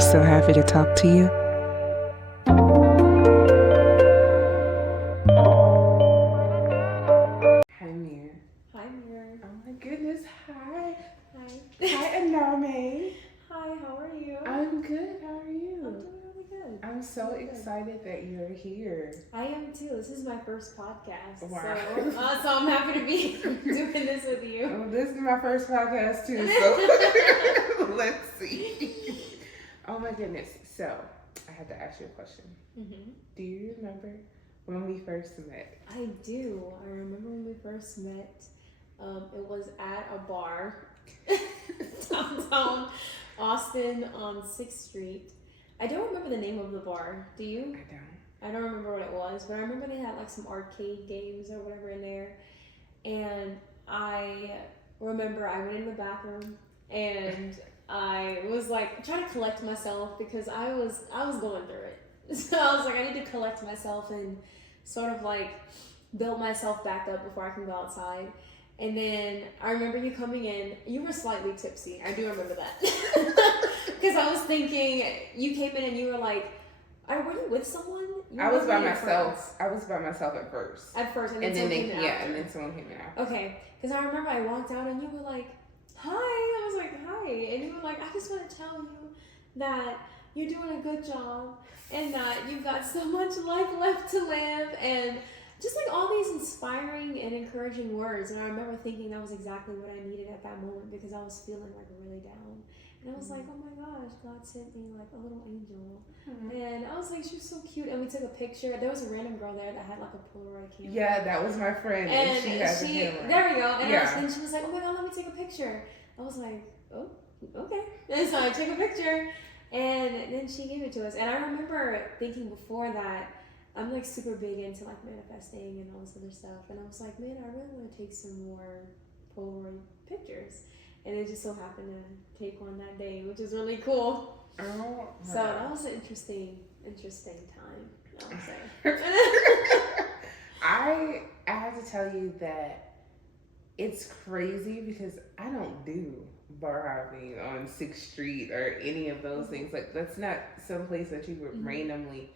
so happy to talk to you. Hi, Mir. Hi, Mir. Oh my goodness. Hi. Hi. Hi, Aname. Hi, how are you? I'm good. How are I'm you? doing really good. I'm so excited that you're here. I am too. This is my first podcast. Wow. So I'm happy to be doing this with you. Well, this is my first podcast too, so let's see. Oh my goodness. So, I have to ask you a question. Mm-hmm. Do you remember when we first met? I do. I remember when we first met. It was at a bar downtown Austin on 6th Street. I don't remember the name of the bar. Do you? I don't remember what it was, but I remember they had like some arcade games or whatever in there. And I remember I went in the bathroom and I was like trying to collect myself because I was going through it. So I was like, I need to collect myself and sort of like build myself back up before I can go outside. And then I remember you coming in. You were slightly tipsy. I do remember that. Because I was thinking, you came in and you were like, were you with someone? I was by myself. I was by myself at first. At first, and then someone came in after. and then someone came in after. Okay, because I remember I walked out and you were like, hi. I was like, hi. And you were like, I just want to tell you that you're doing a good job and that you've got so much life left to live and just like all these inspiring and encouraging words. And I remember thinking that was exactly what I needed at that moment because I was feeling like really down. And I was like, oh my gosh, God sent me like a little angel. Mm-hmm. And I was like, she was so cute. And we took a picture. There was a random girl there that had like a Polaroid camera. Yeah, that was my friend. And she had the camera. There we go. And she was like, oh my God, let me take a picture. I was like, oh, okay. And so I took a picture. And then she gave it to us. And I remember thinking before that, I'm like super big into like manifesting and all this other stuff. And I was like, man, I really want to take some more Polaroid pictures. And it just so happened to take one that day, which is really cool. Oh, so that was an interesting time, I would say. I have to tell you that it's crazy because I don't do bar hopping on 6th Street or any of those things. Like, that's not some place that you would randomly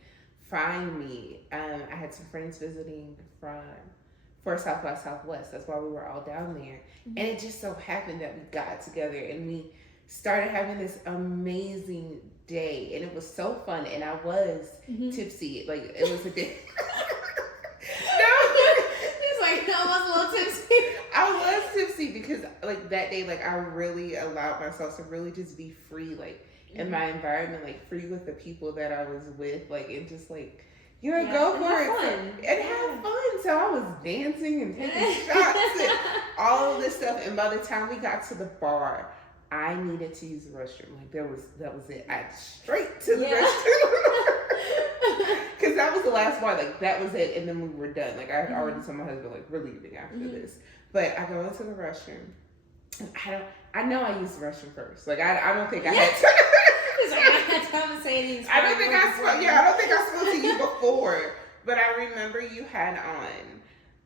find me. I had some friends visiting for South by Southwest. That's why we were all down there. Mm-hmm. And it just so happened that we got together and we started having this amazing day. And it was so fun. And I was tipsy. Like, it was a day. He's like, no, I was a little tipsy. I was tipsy because, like, that day, like, I really allowed myself to really just be free, like, in my environment, like, free with the people that I was with, like, and just, like, go for it. And have fun. So I was dancing and taking shots and all of this stuff. And by the time we got to the bar, I needed to use the restroom. Like, that was it. I straight to the restroom. Because that was the last bar. Like, that was it. And then we were done. Like, I had already told my husband, like, we're leaving after this. But I go into the restroom. I know I used the restroom first. Like, I don't think I had to. I don't think I spoke to you before, but I remember you had on,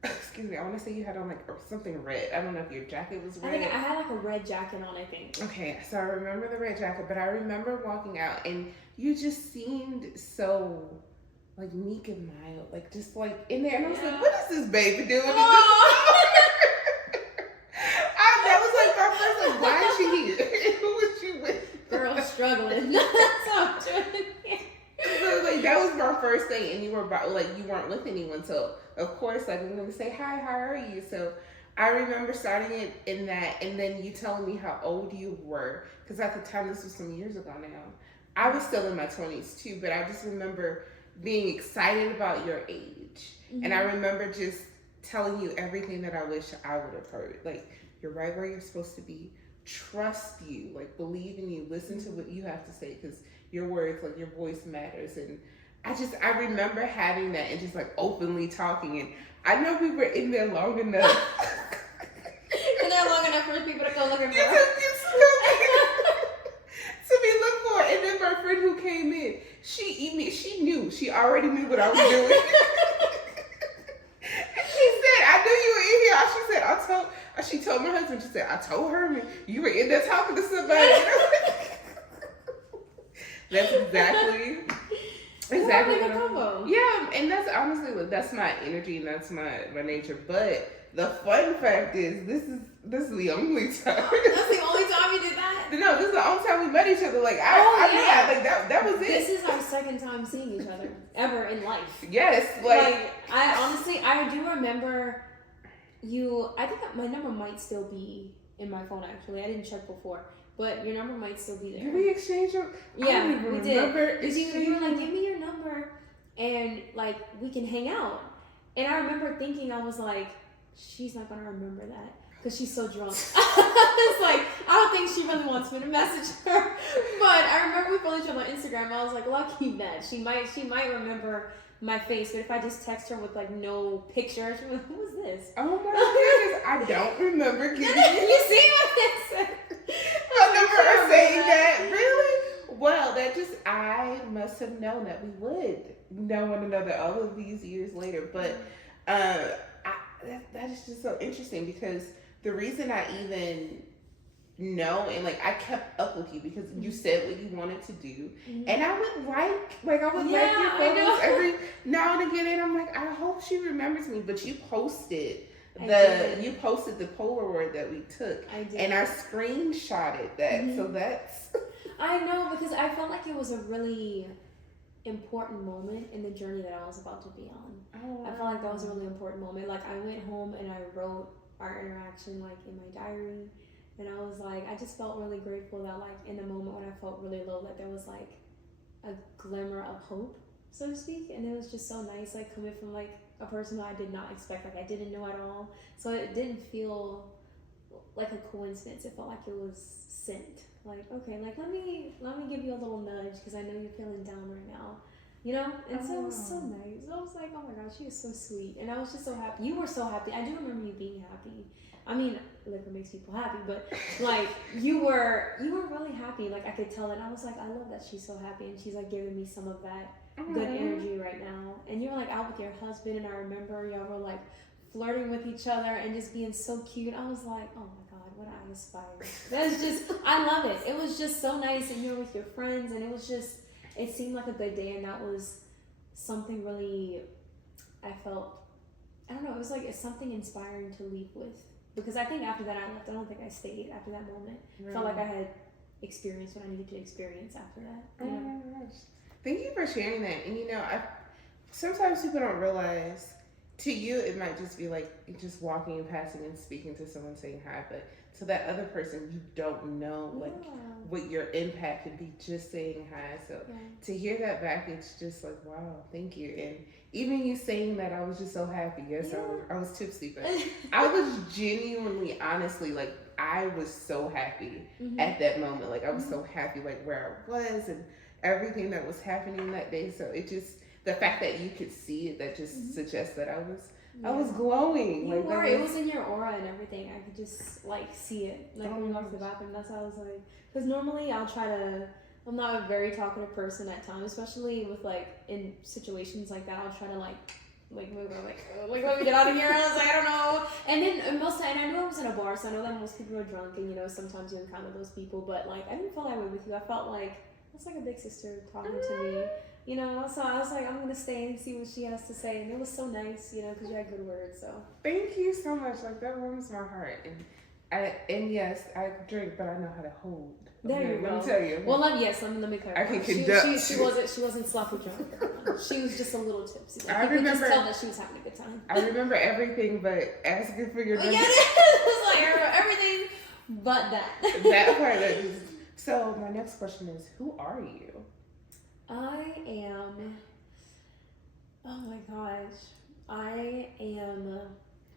excuse me, I want to say you had on like something red. I don't know if your jacket was red. I think I had like a red jacket on, I think. Okay, so I remember the red jacket, but I remember walking out and you just seemed so like meek and mild, like just like in there. And I was like, what is this baby doing? That was like my first, like, why is she here? Who was she with? Girl struggling. So, like, that was my first thing, and you were about, like, you weren't with anyone, so of course, like, I'm gonna say hi, how are you? So I remember starting it in that, and then you telling me how old you were, because at the time, this was some years ago now. I was still in my 20s too, but I just remember being excited about your age, and I remember just telling you everything that I wish I would have heard. Like, you're right where you're supposed to be. Trust you, like, believe in you, listen to what you have to say, because your words, like, your voice matters. And I remember having that and just like openly talking. And I know we were in there long enough. In there long enough for people to go looking for. To be looked for. And then my friend who came in, she already knew what I was doing. She said, I knew you were in here. She said, she told my husband, she said, I told her you were in there talking to somebody. That's exactly Exactly what a combo. yeah, and that's honestly like that's my energy and that's my nature. But the fun fact is this is the only time. That's the only time you did that? No, this is the only time we met each other. Like I mean, like that was it. This is our second time seeing each other ever in life. Yes, like I honestly I do remember you. I think that my number might still be in my phone. Actually, I didn't check before, but your number might still be there. Did we exchange your? Yeah, we did. Because you were like, give me your number, and like we can hang out. And I remember thinking, I was like, she's not gonna remember that because she's so drunk. It's like I don't think she really wants me to message her. But I remember we followed each other on Instagram. I was like, lucky that she might remember my face, but if I just text her with like no picture, she'll be like, who is this? Oh my goodness, I don't remember giving you see what it said? I remember saying that. Really? Well, that just I must have known that we would know one another all of these years later. But that is just so interesting because the reason I even know and like I kept up with you because you said what you wanted to do, and I would like I would like your photos every now and again, and I'm like, I hope she remembers me. But you posted the Polaroid that we took, and I screenshotted that. So that's I know because I felt like it was a really important moment in the journey that I was about to be on. I felt like that was a really important moment. Like I went home and I wrote our interaction like in my diary. And I was like, I just felt really grateful that like in the moment when I felt really low, that there was like a glimmer of hope, so to speak. And it was just so nice, like coming from like a person that I did not expect, like I didn't know at all. So it didn't feel like a coincidence. It felt like it was sent. Like, okay, like let me give you a little nudge because I know you're feeling down right now. You know? And so it was so nice. I was like, oh my gosh, she is so sweet. And I was just so happy. You were so happy. I do remember you being happy. I mean, liquor makes people happy, but like you were really happy. Like I could tell it. I was like, I love that she's so happy, and she's like giving me some of that good energy right now. And you were like out with your husband, and I remember y'all were like flirting with each other and just being so cute. I was like, oh my god, what I aspire. That's just, I love it. It was just so nice, and you were with your friends, and it seemed like a good day, and that was something really. I felt, I don't know. It was like it's something inspiring to leave with. Because I think after that I left. I don't think I stayed after that moment. Right. Felt like I had experienced what I needed to experience after that. Oh my gosh. Thank you for sharing that. And you know, sometimes people don't realize, to you it might just be like just walking and passing and speaking to someone saying hi, but to that other person you don't know like what your impact could be just saying hi. So to hear that back, it's just like, wow, thank you. And even you saying that, I was just so happy. Yes, I was tipsy, but I was genuinely, honestly, like I was so happy at that moment. Like I was so happy, like where I was and everything that was happening that day. So it just, the fact that you could see it, that just suggests that I was glowing. You were. It was in your aura and everything. I could just like see it. Like when you walked to the bathroom, that's how I was like. Because normally I'm not a very talkative person at times, especially with like in situations like that. I'll try to like move like let me get out of here. And I was like, I don't know. And then and I know I was in a bar, so I know that most people are drunk, and you know sometimes you encounter those people. But like I didn't feel that way with you. I felt like that's like a big sister talking to me. You know, so I was like, I'm gonna stay and see what she has to say, and it was so nice, you know, because you had good words. So thank you so much. Like that warms my heart, and yes, I drink, but I know how to hold. There you go. Let me tell you. Well, let me clarify. I can conduct. She wasn't sloppy drunk. She was just a little tipsy. Like, I remember. You could just tell that she was having a good time. I remember everything, but asking for your drink. Yeah, it was like I remember everything, but that. That part. So my next question is, who are you? I am. Oh my gosh, I am.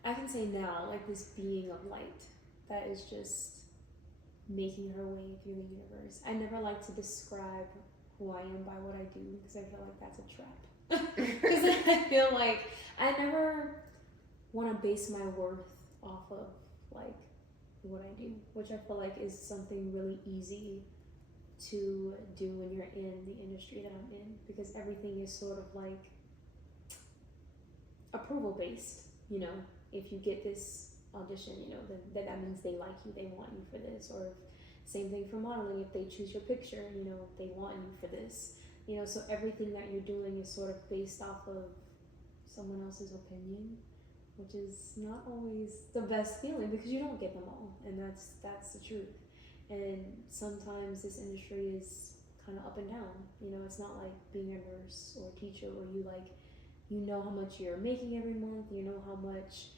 I can say now, like this being of light that is just making her way through the universe. I never like to describe who I am by what I do because I feel like that's a trap. Because I feel like I never want to base my worth off of like what I do, which I feel like is something really easy to do when you're in the industry that I'm in, because everything is sort of like approval based. You know, if you get this audition, you know, that means they like you, they want you for this, or Same thing for modeling. If they choose your picture, they want you for this. So everything that you're doing is sort of based off of someone else's opinion, which is not always the best feeling because you don't get them all, and that's the truth. And sometimes this industry is kind of up and down. It's not like being a nurse or a teacher where you know how much you're making every month, you know how much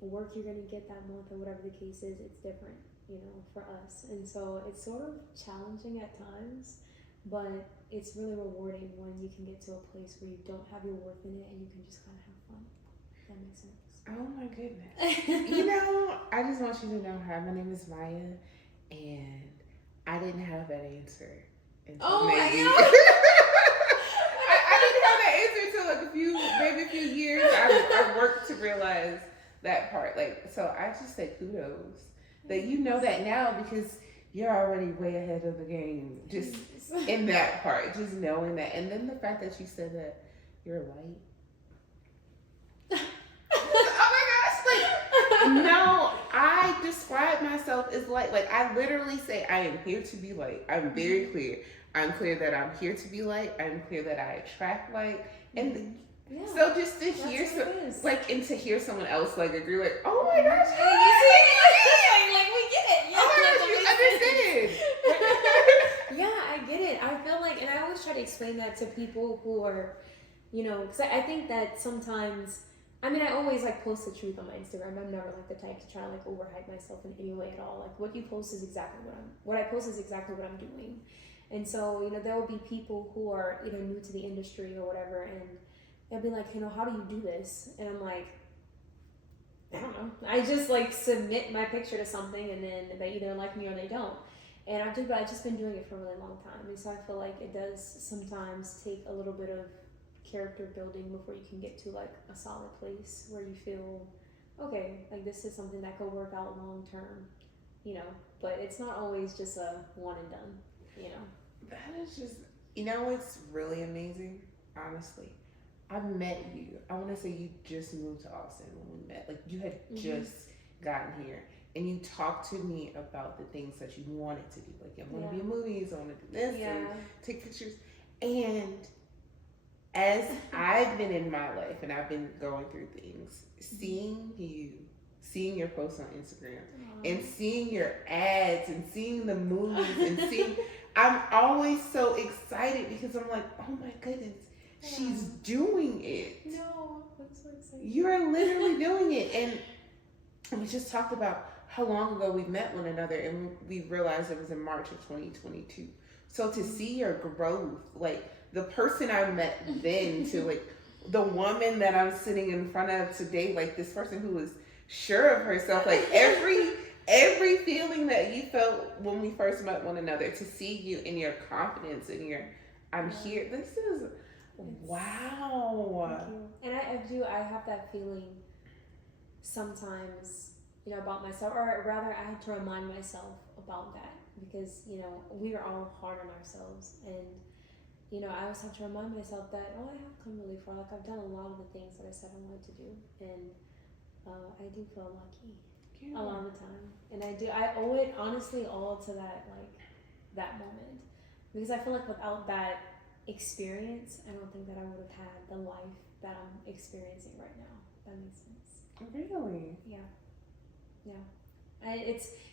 work you're going to get that month, or whatever the case is. It's different, for us. And so it's sort of challenging at times, but it's really rewarding when you can get to a place where you don't have your worth in it and you can just kind of have fun. If that makes sense. Oh my goodness. I just want you to know, hi, my name is Maya, and I didn't have that answer until maybe. I didn't have that answer until like maybe a few years. I worked to realize that part. So I just say kudos that you know that now, because you're already way ahead of the game. Just in that part, just knowing that, and then the fact that you said that you're light. No, I describe myself as light. I literally say I am here to be light. I'm very clear. I'm clear that I'm here to be light. I'm clear that I attract light. And so just to hear and to hear someone else agree, oh my gosh, we get it. Oh my gosh, you understand. Yeah, I get it. I feel and I always try to explain that to people who are, because I think that sometimes, I always post the truth on my Instagram. I'm never the type to try to overhype myself in any way at all. What you post is exactly what I post is exactly what I'm doing. And so, there will be people who are either new to the industry or whatever, and they'll be how do you do this? And I'm I don't know. I just submit my picture to something, and then they either like me or they don't. And I've just been doing it for a really long time. And so I feel it does sometimes take a little bit of character building before you can get to a solid place where you feel okay, this is something that could work out long term, but it's not always just a one and done. That is just, it's really amazing, honestly. I met you. I want to say you just moved to Austin when we met. You had just gotten here, and you talked to me about the things that you wanted to do. I want to be in movies, I want to do this, and take pictures. And as I've been in my life and I've been going through things, seeing your posts on Instagram and seeing your ads and seeing the movies and I'm always so excited because I'm oh my goodness, she's doing it. No, I'm so excited. You're literally doing it. And we just talked about how long ago we met one another, and we realized it was in March of 2022. So to see your growth, the person I met then to the woman that I'm sitting in front of today, this person who is sure of herself, every feeling that you felt when we first met one another, to see you in your confidence and I'm here. This is wow. Thank you. And I have that feeling sometimes, about myself, or rather I had to remind myself about that because, we are all hard on ourselves, and I always have to remind myself that, I have come really far. I've done a lot of the things that I said I wanted to do, and I do feel lucky a lot of the time. And I owe it honestly all to that, that moment, because I feel without that experience, I don't think that I would have had the life that I'm experiencing right now. That makes sense. Really? Yeah.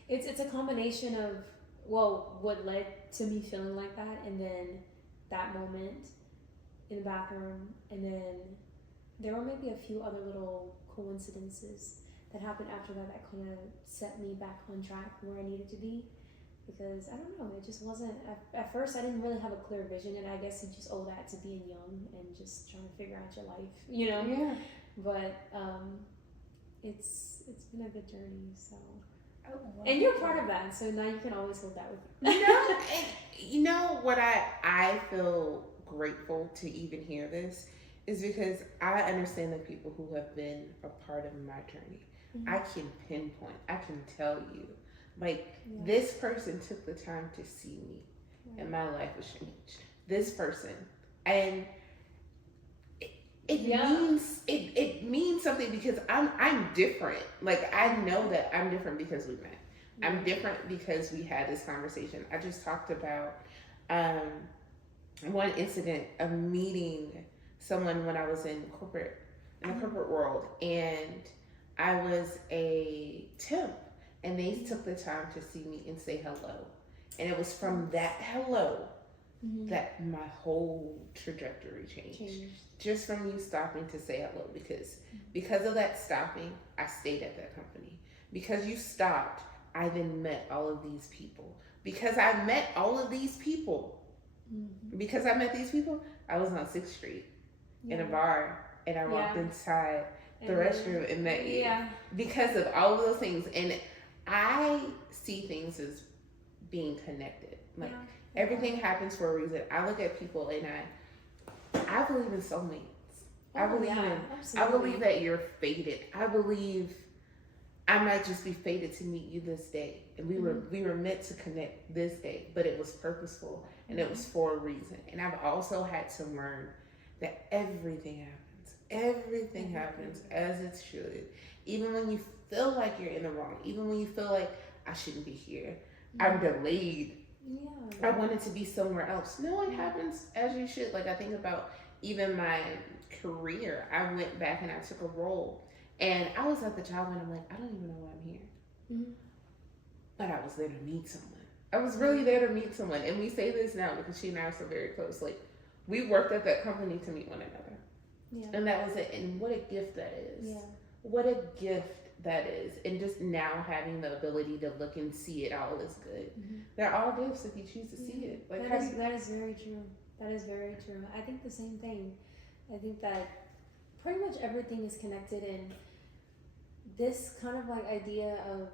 It's a combination of what led to me feeling like that, and then that moment in the bathroom, and then there were maybe a few other little coincidences that happened after that kind of set me back on track where I needed to be, because I don't know, it just wasn't at first I didn't really have a clear vision, and I guess you just owe that to being young and just trying to figure out your life, Yeah. But it's been a good journey, so. And you're part of that, so now you can always hold that with me. And what I feel grateful to even hear this is because I understand the people who have been a part of my journey. Mm-hmm. I can pinpoint, I can tell you, this person took the time to see me, and my life was changed. This person, and it means something because I'm different. I know that I'm different because we met. I'm different because we had this conversation. I just talked about um, one incident of meeting someone when I was in the corporate world, and I was a temp, and they took the time to see me and say hello, and it was from that hello that my whole trajectory changed. Just from you stopping to say hello, because of that stopping, I stayed at that company. Because you stopped, I then met all of these people. Because I met all of these people. Because I met these people, I was on 6th Street in a bar, and I walked inside the restroom and met you. Because of all of those things. And I see things as being connected. Like, everything happens for a reason. I look at people and I believe in soulmates. I believe that you're fated. I believe I might just be fated to meet you this day, and we were meant to connect this day, but it was purposeful and it was for a reason. And I've also had to learn that everything happens as it should. Even when you feel like you're in the wrong, even when you feel like I shouldn't be here, I'm delayed. I wanted to be somewhere else. No, it happens as you should. Like, I think about even my career. I went back and I took a role, and I was at the job and I'm like, I don't even know why I'm here. But I was there to meet someone. I was really there to meet someone. And we say this now because she and I are so very close. Like, we worked at that company to meet one another. And that was it. And what a gift that is. What a gift that is. And just now having the ability to look and see it all is good. They're all gifts if you choose to see it. Like, that is very true. That is very true. I think the same thing. I think that pretty much everything is connected, and this kind of like idea of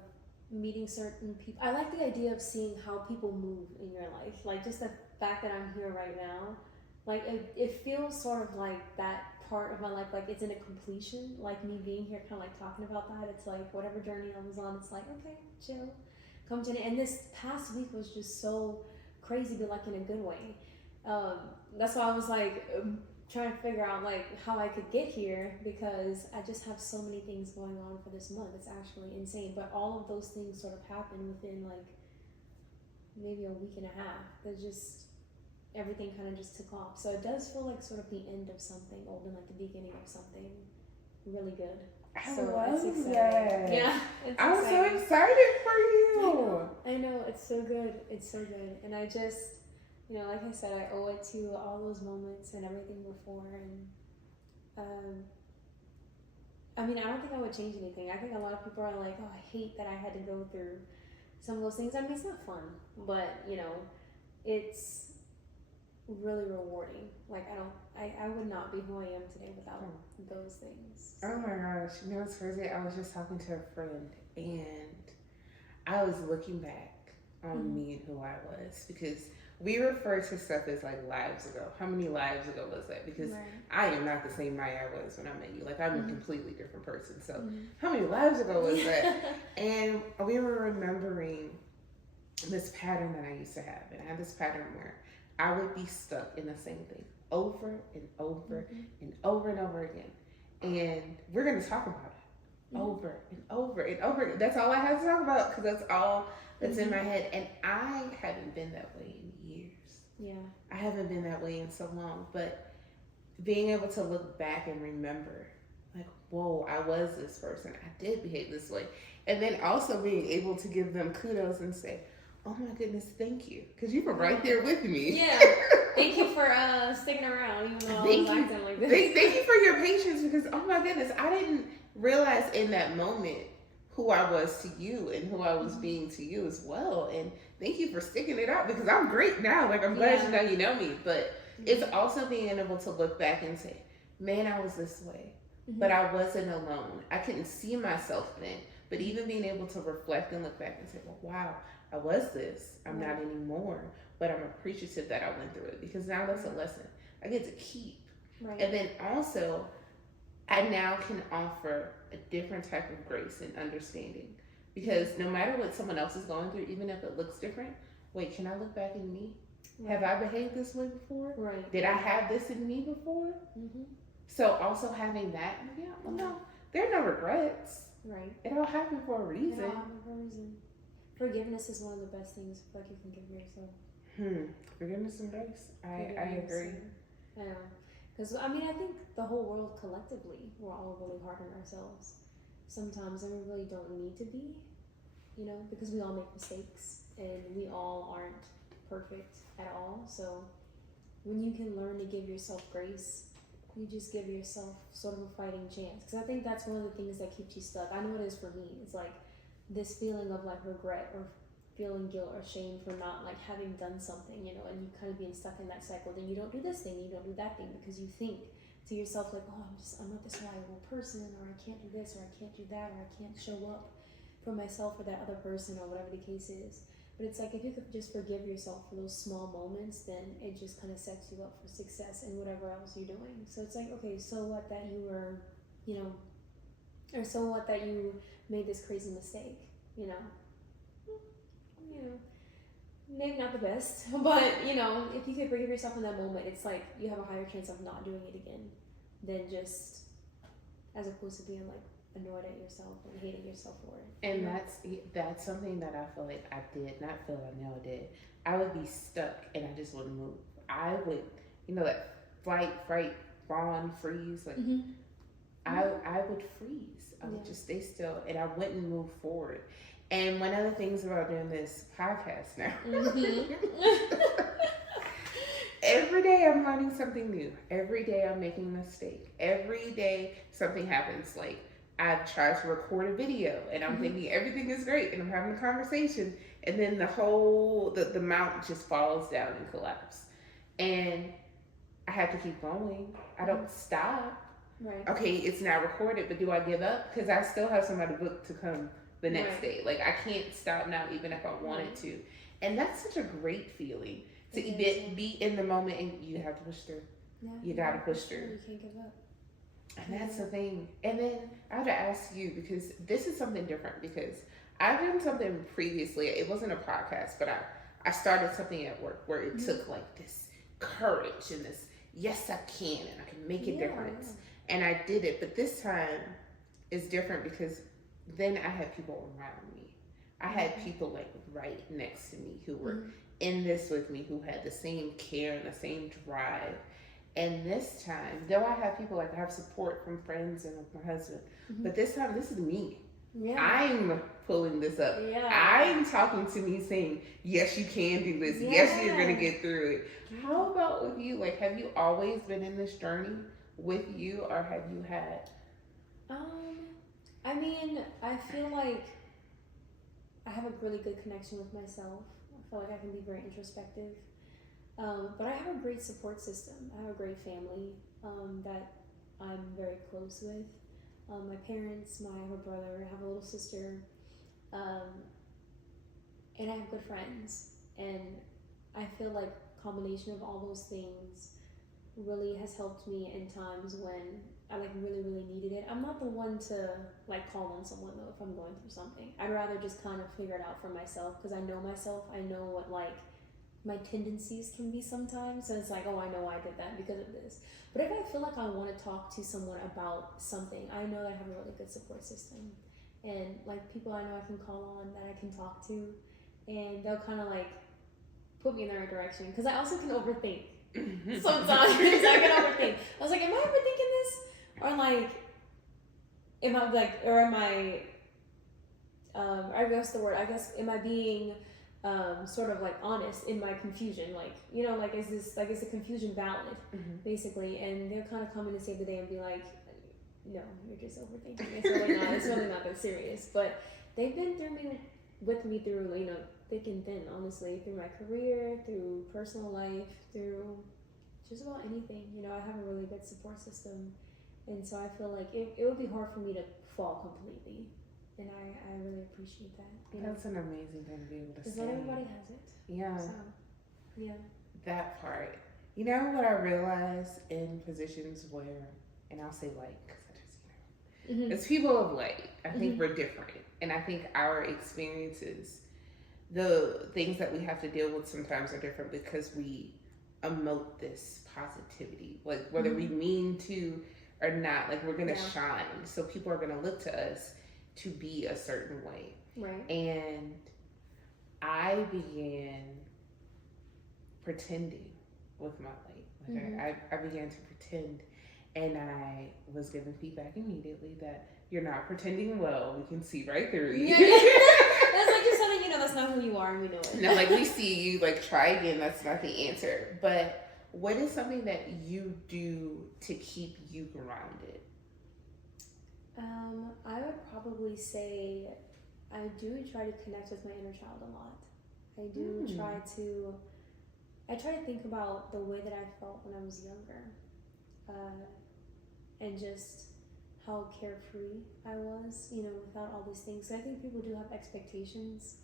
meeting certain people. I like the idea of seeing how people move in your life. Like, just the fact that I'm here right now, like it feels sort of like that part of my life, like it's in a completion. Like, me being here, kind of like talking about that. It's like whatever journey I was on, it's like, okay, chill, come to an end. And this past week was just so crazy, but like in a good way. That's why I was like trying to figure out like how I could get here, because I just have so many things going on for this month. It's actually insane. But all of those things sort of happened within like maybe a week and a half. There's just everything kind of just took off. So it does feel like sort of the end of something old and like the beginning of something really good. I love that. Yeah, I'm so excited for you. I know, it's so good. It's so good. And I just, you know, like I said, I owe it to all those moments and everything before. And I mean, I don't think I would change anything. I think a lot of people are like, oh, I hate that I had to go through some of those things. I mean, it's not fun, but you know, it's really rewarding. Like, I would not be who I am today without those things. So. Oh my gosh, you know what's crazy? I was just talking to a friend, and I was looking back on me and who I was, because we refer to stuff as like lives ago. How many lives ago was that? Because I am not the same Maya I was when I met you. Like, I'm a completely different person. So how many lives ago was that? And we were remembering this pattern that I used to have. And I had this pattern where I would be stuck in the same thing over and over and over and over again. And we're going to talk about it over and over and over. That's all I have to talk about, because that's all that's in my head. And I haven't been that way in years. Yeah. I haven't been that way in so long. But being able to look back and remember, like, whoa, I was this person. I did behave this way. And then also being able to give them kudos and say, oh my goodness, thank you. Because you were right there with me. Yeah. Thank you for sticking around, even though I was acting like this. Thank you for your patience, because, oh my goodness, I didn't realize in that moment who I was to you and who I was being to you as well. And thank you for sticking it out, because I'm great now. Like, I'm glad now you know me. But it's also being able to look back and say, man, I was this way. But I wasn't alone. I couldn't see myself then. But even being able to reflect and look back and say, well, wow, I was this. I'm not anymore. But I'm appreciative that I went through it, because now that's a lesson I get to keep. Right. And then also, I now can offer a different type of grace and understanding, because no matter what someone else is going through, even if it looks different, wait, can I look back in me? Have I behaved this way before? Right. Did I have this in me before? So also having that, no, there are no regrets. Right. It all happened for a reason. It all happened for a reason. Forgiveness is one of the best things like you can give yourself. Forgiveness and grace. I agree. Yeah, because I mean, I think the whole world collectively, we're all really hard on ourselves sometimes, and we really don't need to be, because we all make mistakes and we all aren't perfect at all. So when you can learn to give yourself grace, you just give yourself sort of a fighting chance. Because I think that's one of the things that keeps you stuck. I know it is for me. It's like this feeling of like regret or feeling guilt or shame for not like having done something, and you kind of being stuck in that cycle. Then you don't do this thing, you don't do that thing, because you think to yourself like, oh, I'm not this valuable person, or I can't do this, or I can't do that, or I can't show up for myself or that other person, or whatever the case is. But it's like if you could just forgive yourself for those small moments, then it just kind of sets you up for success in whatever else you're doing. So it's like, okay, so what that you were, or so what that you made this crazy mistake, maybe not the best, but if you could forgive yourself in that moment, it's like you have a higher chance of not doing it again than just as opposed to being like annoyed at yourself and hating yourself for it. And that's something that I feel like I did not feel I know I did. I would be stuck and I just wouldn't move. I would, that flight, fright, fawn, freeze. Like I would freeze. I would just stay still and I wouldn't move forward. And one of the things about doing this podcast now, every day I'm learning something new. Every day I'm making a mistake. Every day something happens. Like I've tried to record a video and I'm thinking everything is great and I'm having a conversation, and then the mount just falls down and collapses. And I have to keep going. I don't stop. Right. Okay, it's now recorded, but do I give up? Because I still have somebody booked to come the next day. Like I can't stop now even if I wanted to. And that's such a great feeling to be in the moment, and you have to push through. Yeah, you gotta push through. You can't give up. And that's the thing. And then I have to ask you, because this is something different, because I've done something previously. It wasn't a podcast, but I started something at work where it took like this courage and this, yes, I can, and I can make a difference. And I did it. But this time is different because then I had people around me. I had people like right next to me who were in this with me, who had the same care and the same drive. And this time, though I have people, like I have support from friends and my husband, but this time, this is me. Yeah. I'm pulling this up. Yeah. I'm talking to me saying, yes, you can do this. Yeah. Yes, you're going to get through it. How about with you? Like, have you always been in this journey with you, or have you had? I mean, I feel like I have a really good connection with myself. I feel like I can be very introspective. But I have a great support system. I have a great family that I'm very close with. My parents, I have a brother, I have a little sister, and I have good friends. And I feel like a combination of all those things really has helped me in times when I like really, really needed it. I'm not the one to like call on someone though if I'm going through something. I'd rather just kind of figure it out for myself, because I know myself. I know what like my tendencies can be sometimes. So it's like, oh, I know I did that because of this. But if I feel like I want to talk to someone about something, I know that I have a really good support system. And like people I know I can call on, that I can talk to, and they'll kind of like put me in the right direction. Because I also can overthink. Sometimes I can overthink. I was like, am I overthinking this? Or like, I guess the word, am I being sort of like honest in my confusion? Like, like, is the confusion valid, basically? And they'll kind of come in to save the day and be like, no, you're just overthinking. It's really not that serious. But they've been with me through, thick and thin, honestly, through my career, through personal life, through just about anything. I have a really good support system. And so I feel like it would be hard for me to fall completely. And I really appreciate that. That's an amazing thing to be able to say. Because not everybody has it. Yeah. So, yeah. That part. You know what I realize in positions where, and I'll say like, because I just, as people of light, I think we're different. And I think our experiences, the things that we have to deal with sometimes are different because we emote this positivity. Like whether we mean to or not, like we're going to shine. So people are going to look to us to be a certain way. Right. And I began pretending with my light. I began to pretend, and I was given feedback immediately that you're not pretending well. We can see right through you. Yeah. That's like just something, that's not who you are, and we know it. No, like we see you, like try again. That's not the answer. But what is something that you do to keep you grounded? I would probably say I do try to connect with my inner child a lot. I do I try to think about the way that I felt when I was younger, and just how carefree I was, without all these things. So I think people do have expectations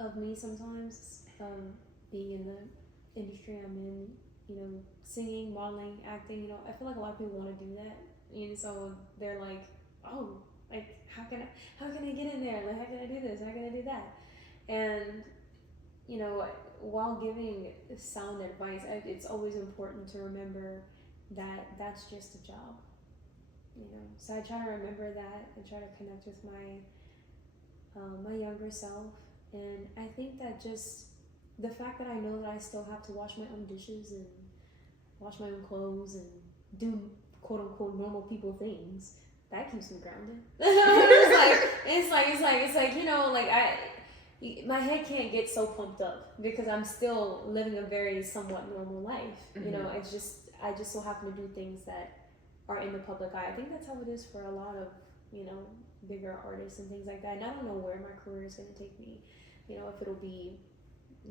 of me sometimes, being in the industry I'm in, singing, modeling, acting. I feel like a lot of people want to do that, and so they're like, oh, like how can I get in there? Like how can I do this? How can I do that? And while giving sound advice, it's always important to remember that that's just a job. So I try to remember that and try to connect with my younger self. And I think that just the fact that I know that I still have to wash my own dishes and wash my own clothes and do quote unquote normal people things, that keeps me grounded. My head can't get so pumped up because I'm still living a very somewhat normal life. It's just I just so happen to do things that are in the public eye. I think that's how it is for a lot of bigger artists and things like that. And I don't know where my career is going to take me. If it'll be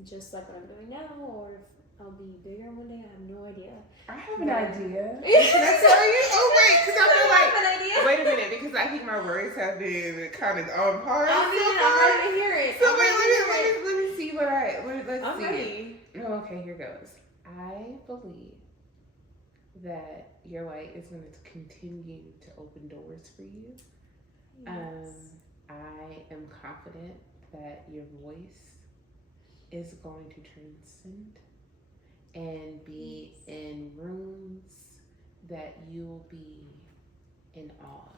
just like what I'm doing now, or if I'll be bigger one day. I have no idea. I have an idea. Can I tell you? Oh wait, because I feel like an idea. Wait a minute, because I think my words have been kind of on par. I'm ready to hear it. So let me see what let's I'm see. ready. Oh, okay, here goes. I believe that your light is going to continue to open doors for you. Yes. I am confident that your voice is going to transcend and be in rooms that you'll be in awe.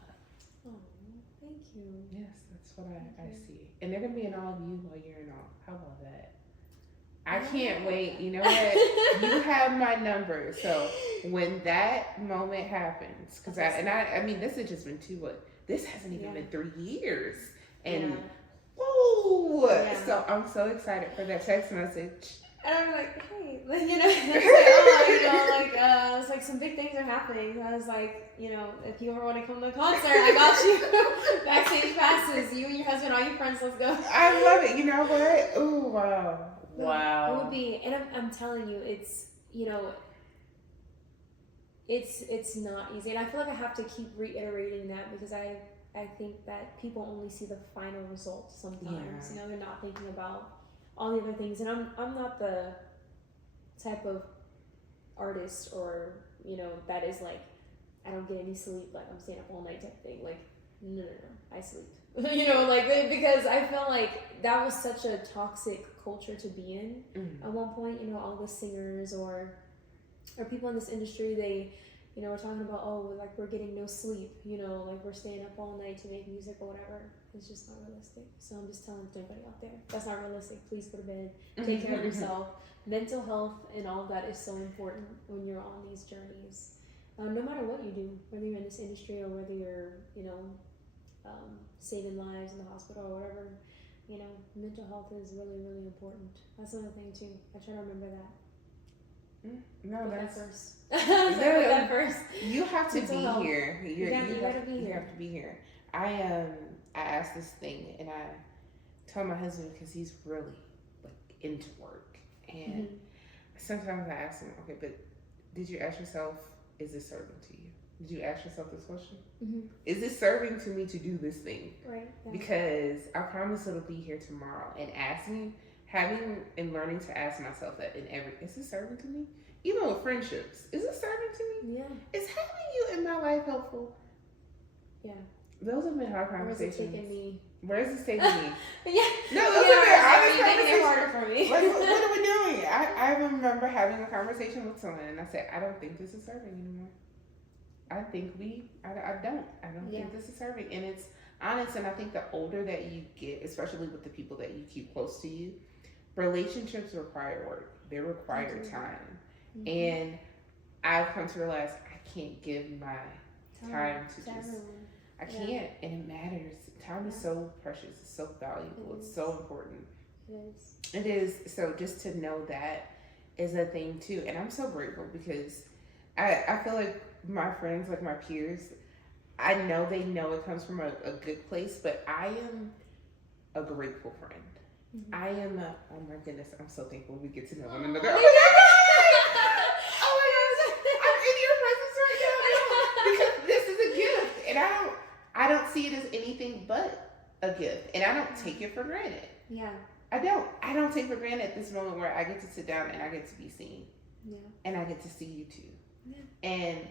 Oh, thank you. Yes, that's what I see. And they're going to be in awe of you while you're in awe. How about that? I can't wait. You know what? You have my number. So when that moment happens, because I mean, this has just been this hasn't even been 3 years. And so I'm so excited for that text message. And I'm like, hey, it's like some big things are happening. I was like, if you ever want to come to the concert, I got you. Backstage passes, you and your husband, all your friends, let's go. I love it. You know what? Oh, wow. Wow. It would be, and I'm telling you, it's, it's not easy. And I feel like I have to keep reiterating that because I think that people only see the final result sometimes. Yeah. They're not thinking about all the other things. And I'm not the type of artist or, that is like, I don't get any sleep, like I'm staying up all night type thing. Like, no, I sleep. Because I felt like that was such a toxic culture to be in at one point. All the singers or people in this industry, they, we're talking about, like we're getting no sleep, like we're staying up all night to make music or whatever. It's just not realistic. So I'm just telling everybody out there, that's not realistic. Please go to bed, take care of yourself. Mental health and all of that is so important when you're on these journeys. No matter what you do, whether you're in this industry or whether you're, saving lives in the hospital or whatever, mental health is really, really important. That's another thing too. I try to remember that. No, that's first. that first. You have to mental be health. here. You gotta be here. You have to be here. I asked this thing and I told my husband because he's really like into work, and sometimes I ask him, okay, but did you ask yourself, is this serving to you? Did you ask yourself this question? Is this serving to me to do this thing? Right. Yeah. Because I promise it'll be here tomorrow. And having and learning to ask myself that is this serving to me? Even with friendships, is this serving to me? Yeah. Is having you in my life helpful? Yeah. Those have been hard conversations. Where's it taking me? Where's this taking me? Yeah. No, those have been honest making it conversations. harder for me. Like, what are we doing? I remember having a conversation with someone and I said, I don't think this is serving anymore. I think I don't think this is serving. And it's honest, and I think the older that you get, especially with the people that you keep close to you, relationships require work. They require time. Mm-hmm. And I've come to realize I can't give my time to just, everyone. I can't, and it matters. Time is so precious, it's so valuable, it's so important. It is. So just to know that is a thing too. And I'm so grateful because I feel like my friends, like my peers, I know they know it comes from a good place, but I am a grateful friend. Mm-hmm. I am oh my goodness, I'm so thankful we get to know one another. Oh my gosh, I'm in your presence right now because this is a gift, and I don't see it as anything but a gift, and I don't take it for granted. Yeah. I don't take for granted this moment where I get to sit down and I get to be seen. Yeah. And I get to see you too. Yeah. And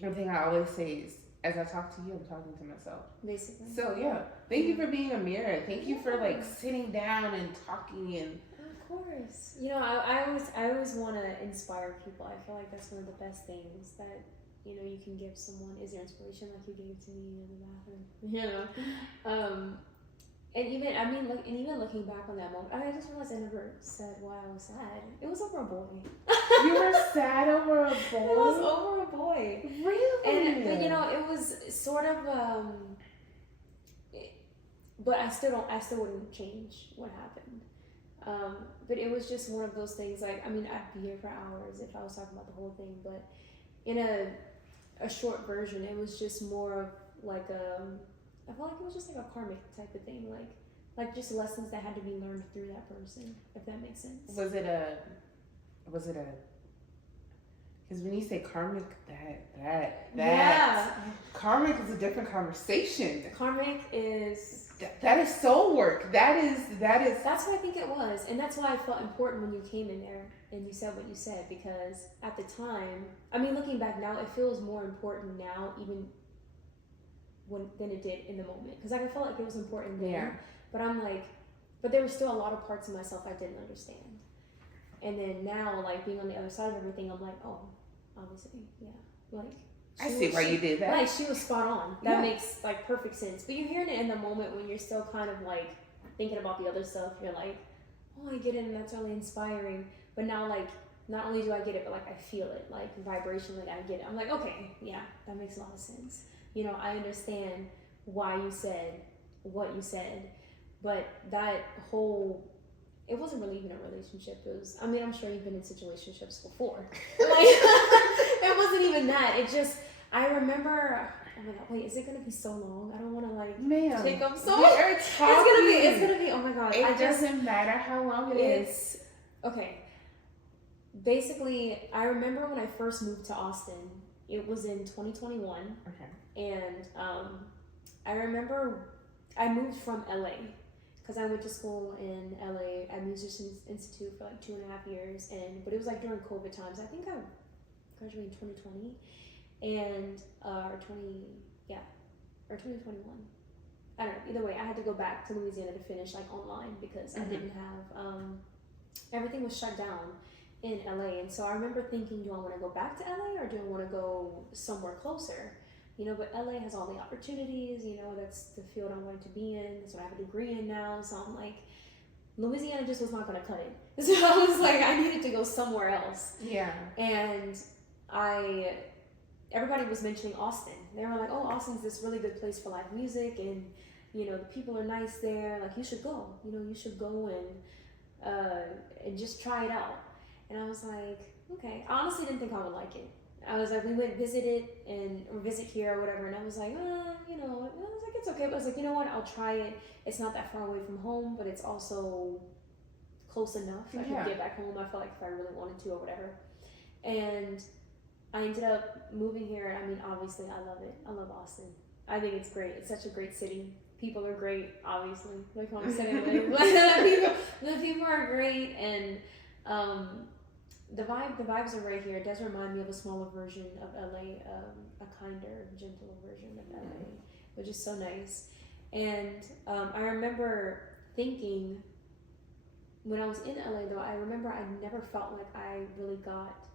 one thing I always say is, as I talk to you, I'm talking to myself. Basically. So yeah, thank you for being a mirror. Thank you for like sitting down and talking and. Of course. You know, I always want to inspire people. I feel like that's one of the best things that, you know, you can give someone is your inspiration, like you gave to me in the bathroom. You know. And even, I mean, like, and even looking back on that moment, I just realized I never said why I was sad. It was over a boy. You were sad over a boy? It was over a boy. Really? But you know, it was sort of, but I still wouldn't change what happened. But it was just one of those things, like, I mean, I'd be here for hours if I was talking about the whole thing, but in a short version, it was just more of like I felt like it was just like a karmic type of thing, like just lessons that had to be learned through that person, if that makes sense. Was it a? Because when you say karmic, that karmic is a different conversation. Karmic is that is soul work. That is. That's what I think it was, and that's why I felt important when you came in there and you said what you said, because at the time, I mean, looking back now, it feels more important now, even than it did in the moment, because I felt like it was important then, but I'm like, but there were still a lot of parts of myself I didn't understand, and then now, like, being on the other side of everything, I'm like, oh, obviously, like I see why you did that. Like, she was spot on. That makes like perfect sense. But you're hearing it in the moment when you're still kind of like thinking about the other stuff. You're like, oh, I get it, and that's really inspiring. But now, like, not only do I get it, but like I feel it, like vibrationally, I get it. I'm like, okay, yeah, that makes a lot of sense. You know, I understand why you said what you said, but that whole, it wasn't really even a relationship. It was, I mean, I'm sure you've been in situationships before. Like, it wasn't even that. It just, I remember, oh my God, wait, is it going to be so long? I don't want to like take up so much. It's going to be, oh my God. It doesn't matter how long it is. Okay. Basically, I remember when I first moved to Austin, it was in 2021. Okay. And I remember I moved from LA because I went to school in LA at Musicians Institute for like 2.5 years, but it was like during COVID times. I think I graduated in 2020 and or 2021. I don't know. Either way, I had to go back to Louisiana to finish like online because I didn't have everything was shut down in LA, and so I remember thinking, do I want to go back to LA or do I want to go somewhere closer? You know, but LA has all the opportunities, you know, that's the field I'm going to be in. That's what I have a degree in now. So I'm like, Louisiana just was not going to cut it. So I was like, I needed to go somewhere else. Yeah. And everybody was mentioning Austin. They were like, oh, Austin's this really good place for live music, and, you know, the people are nice there. Like, you should go. You know, you should go and just try it out. And I was like, okay. I honestly didn't think I would like it. I was like, we went visit here or whatever, and I was like, you know, I was like, it's okay, but I was like, you know what, I'll try it. It's not that far away from home, but it's also close enough. I could get back home. I felt like if I really wanted to or whatever. And I ended up moving here. I mean, obviously, I love it. I love Austin. I think it's great. It's such a great city. People are great, obviously. Like when I said it, the people are great, and the vibes are right here. It does remind me of a smaller version of LA, a kinder, gentler version of LA, which is so nice. And I remember thinking, when I was in LA though, I remember I never felt like I really got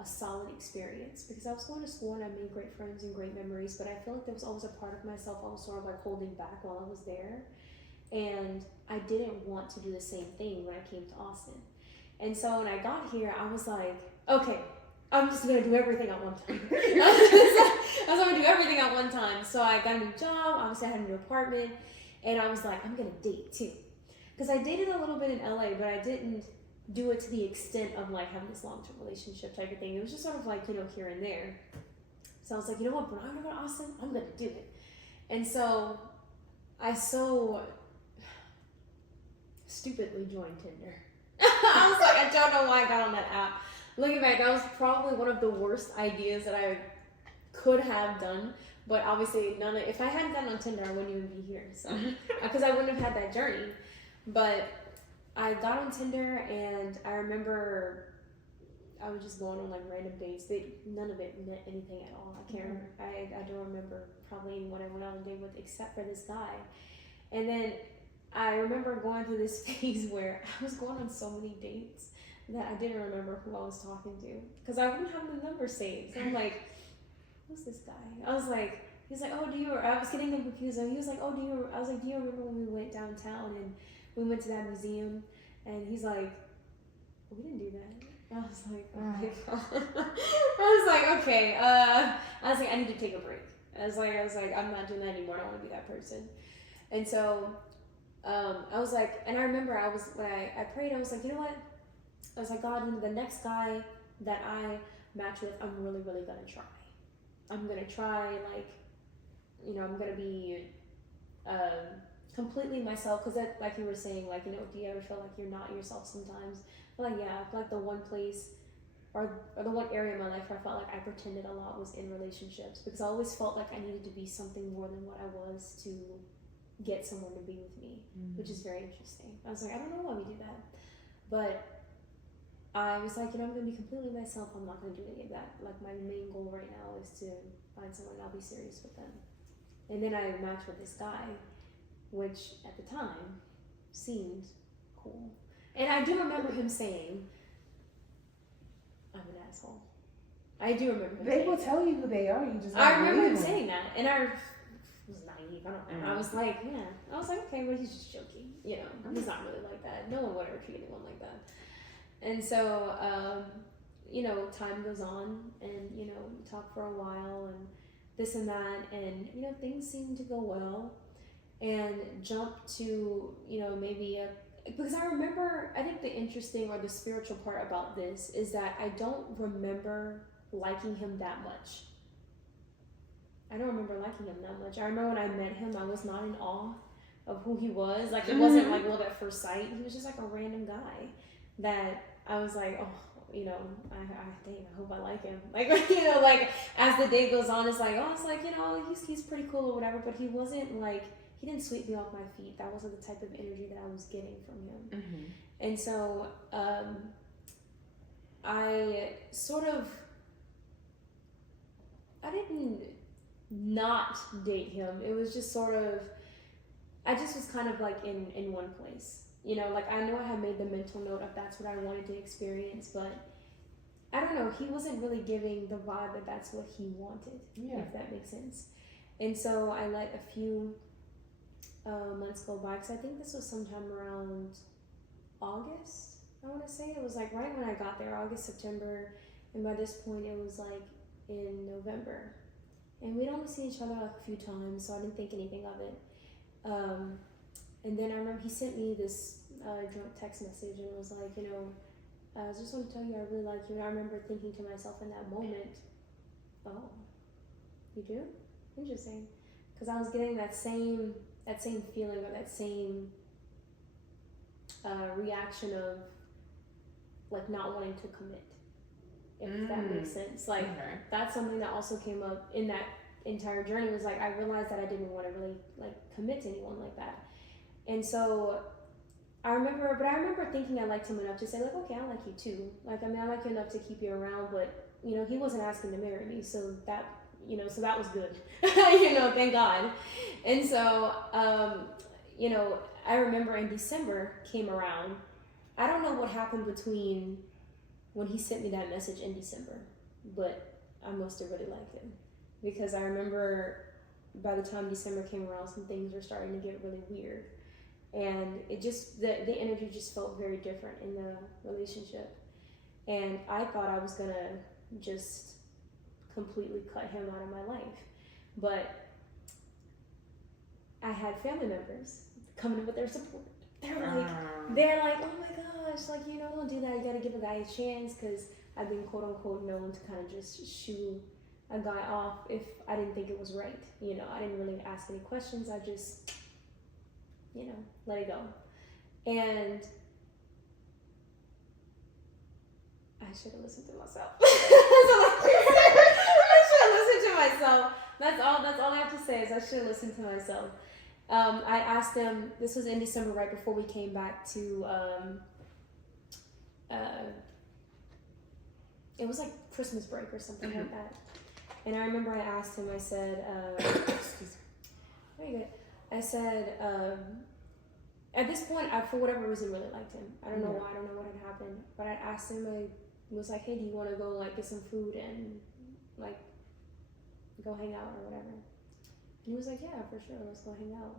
a solid experience, because I was going to school and I made great friends and great memories, but I feel like there was always a part of myself I was sort of like holding back while I was there. and I didn't want to do the same thing when I came to Austin. And so when I got here, I was like, okay, I'm just gonna do everything at one time. I was gonna do everything at one time. So I got a new job, obviously I had a new apartment, and I was like, I'm gonna date too. Because I dated a little bit in LA, but I didn't do it to the extent of like having this long-term relationship type of thing. It was just sort of like, here and there. So I was like, you know what, when I go to Austin, I'm gonna do it. And so I so stupidly joined Tinder. I was like, I don't know why I got on that app. Looking back, that was probably one of the worst ideas that I could have done. But obviously, if I hadn't gotten on Tinder, I wouldn't even be here. So, because I wouldn't have had that journey. But I got on Tinder, and I remember I was just going on like random dates. None of it meant anything at all. I can't remember. I don't remember probably anyone I went on a date with except for this guy. And then I remember going through this phase where I was going on so many dates that I didn't remember who I was talking to because I wouldn't have the number saved. So I'm like, who's this guy? I was like, he's like, oh, do you? I was getting him confused. And he was like, oh, do you? I was like, do you remember when we went downtown and we went to that museum? And he's like, we didn't do that. I was like, oh my God. I was like, okay. I was like, I need to take a break. I was like, I'm not doing that anymore. I don't want to be that person. And so, I was like, and I remember when I prayed, I was like, you know what? I was like, God, the next guy that I match with, I'm really, really gonna try. I'm gonna try, like, I'm gonna be completely myself, because that, like you were saying, like, do you ever feel like you're not yourself sometimes? But like, yeah, like the one place or the one area in my life where I felt like I pretended a lot was in relationships, because I always felt like I needed to be something more than what I was to get someone to be with me, which is very interesting. I was like, I don't know why we do that, but I was like, I'm going to be completely myself. I'm not going to do any of that. Like, my main goal right now is to find someone and I'll be serious with them. And then I matched with this guy, which at the time seemed cool. And I do remember him saying, I'm an asshole. I do remember him They will tell you who they are. You just I remember him saying that. And I was naive. I don't know. I was like, yeah. I was like, okay, well, he's just joking. He's not really like that. No one would ever treat anyone like that. And so, time goes on, and, we talk for a while, and this and that, and, things seem to go well, and jump to, because I remember, I think the interesting or the spiritual part about this is that I don't remember liking him that much. I don't remember liking him that much. I remember when I met him, I was not in awe of who he was. Like, it wasn't like love at first sight. He was just like a random guy that I was like, oh, I hope I like him. Like, like as the day goes on, it's like, he's pretty cool or whatever, but he wasn't like, he didn't sweep me off my feet. That wasn't the type of energy that I was getting from him. Mm-hmm. And so, I didn't not date him. It was just sort of, I just was kind of like in one place. Like, I know I had made the mental note of that's what I wanted to experience, but I don't know, he wasn't really giving the vibe that that's what he wanted, if that makes sense. And so I let a few months go by, because I think this was sometime around August, I want to say. It was like right when I got there, August, September, and by this point it was like in November. And we'd only seen each other like a few times, so I didn't think anything of it. And then I remember he sent me this drunk text message, and it was like, I just want to tell you I really like you. And I remember thinking to myself in that moment, oh, you do? Interesting. Because I was getting that same feeling, or that same reaction of like not wanting to commit, if that makes sense. Like, that's something that also came up in that entire journey, was like, I realized that I didn't want to really like commit to anyone like that. And so I remember thinking I liked him enough to say, like, okay, I like you too. Like, I mean, I like you enough to keep you around, but, he wasn't asking to marry me, so that, so that was good. Thank God. And so, I remember in December came around. I don't know what happened between when he sent me that message in December, but I must have really liked him, because I remember by the time December came around, some things were starting to get really weird. and it just the energy just felt very different in the relationship. And I thought I was gonna just completely cut him out of my life, but I had family members coming in with their support. They're like, oh my gosh, like, you know, don't do that. You gotta give a guy a chance, because I've been quote unquote known to kind of just shoo a guy off if I didn't think it was right. You know, I didn't really ask any questions. I just, you know, let it go. And I should have listened to myself. I should have listened to myself. That's all I have to say is I should have listened to myself. I asked him, this was in December, right before we came back to, it was like Christmas break or something like that. And I remember I asked him, I said, very good. I said, at this point, I, for whatever reason, really liked him. I don't know why, I don't know what had happened. But I asked him, I was like, hey, do you want to go, like, get some food and, like, go hang out or whatever? And he was like, yeah, for sure, let's go hang out.